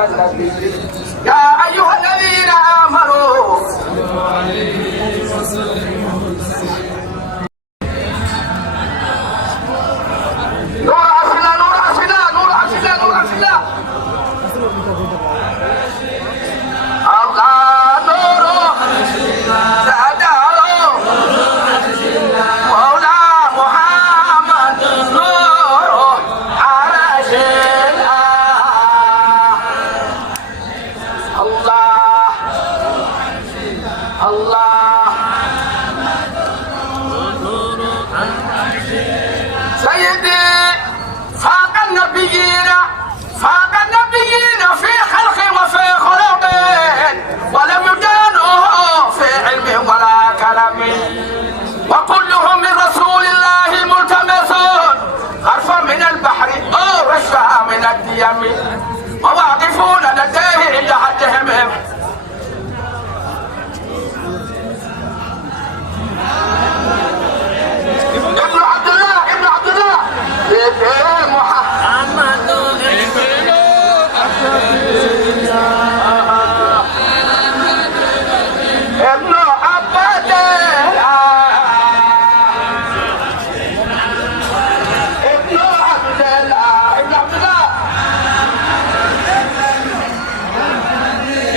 على النبي يا أيها الذين آمنوا صلوا عليه وسلموا نور أفلا نور أفلا نور أفلا نور أفلا الله نور سعداله مولا محمد نور عرش الله الله سيدي فاق النبيين في خلق وفي خلق ولم يجانوه في علم ولا كلام وكلهم من رسول الله ملتمسون غرفا من البحر او رشفا من الديم وواقفون لديه عند حدهم ابن عبد الله محمد ابن عبد الله ابن عبد الله ابن عبد الله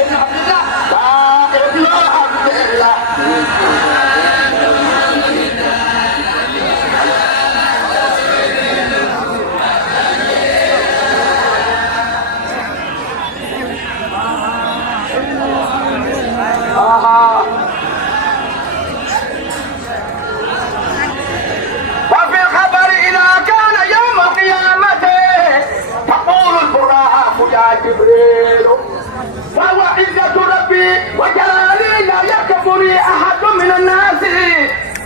ابن عبد الله ابن عبد الله وفي الخبر إذا كان يوم القيامة تقول البراق يا جبريل فهو عزة ربي وجلالي لا يكفني أحد من الناس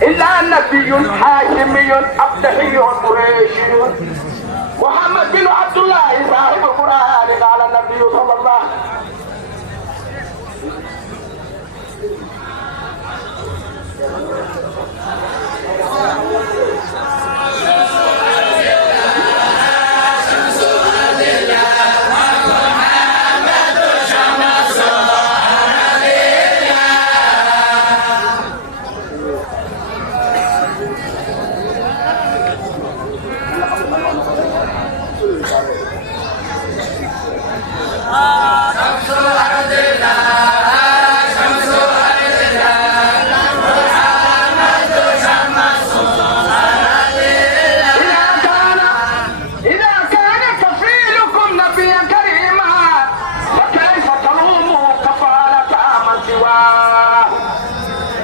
إلا نبي حاشمي أبتحي قريشي محمد بن عبد الله صاحب القرآن قال النبي صلى الله عليه وسلم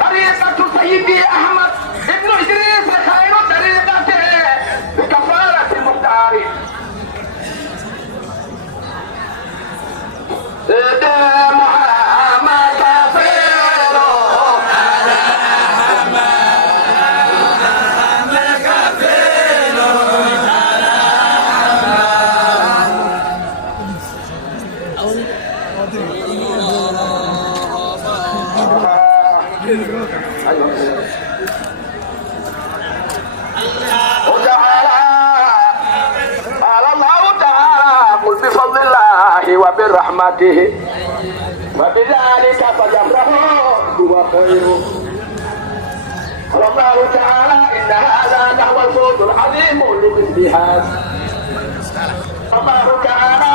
طريقة سيدي أحمد ابن إدريس خير طريقته بكفارة المختار سيدي محمد كفير على محمد كفير على قال الله تعالى قل بفضل الله وبرحمته وبذلك فليفرحوا هو خير. قال الله تعالى إن هذا لهو الفوز العظيم لمثل هذا. الله تعالى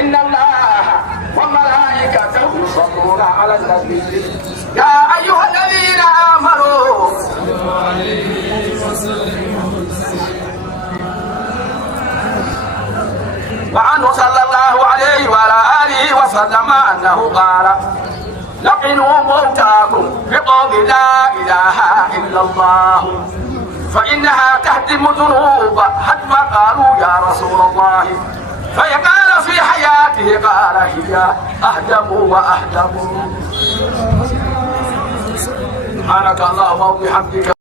إن الله وملائكته يصلون على النبي يا أيها الذين آمنوا صلوا عليه وسلموا وعنه صلى الله عليه وعلى آله وسلم أنه قال لقنوا موتاكم بقول لا إله إلا الله فإنها تهدم ذنوب حتى قالوا يا رسول الله فقال في حياته قال هي أهدم وأهدم. سبحانك اللهم وبحمدك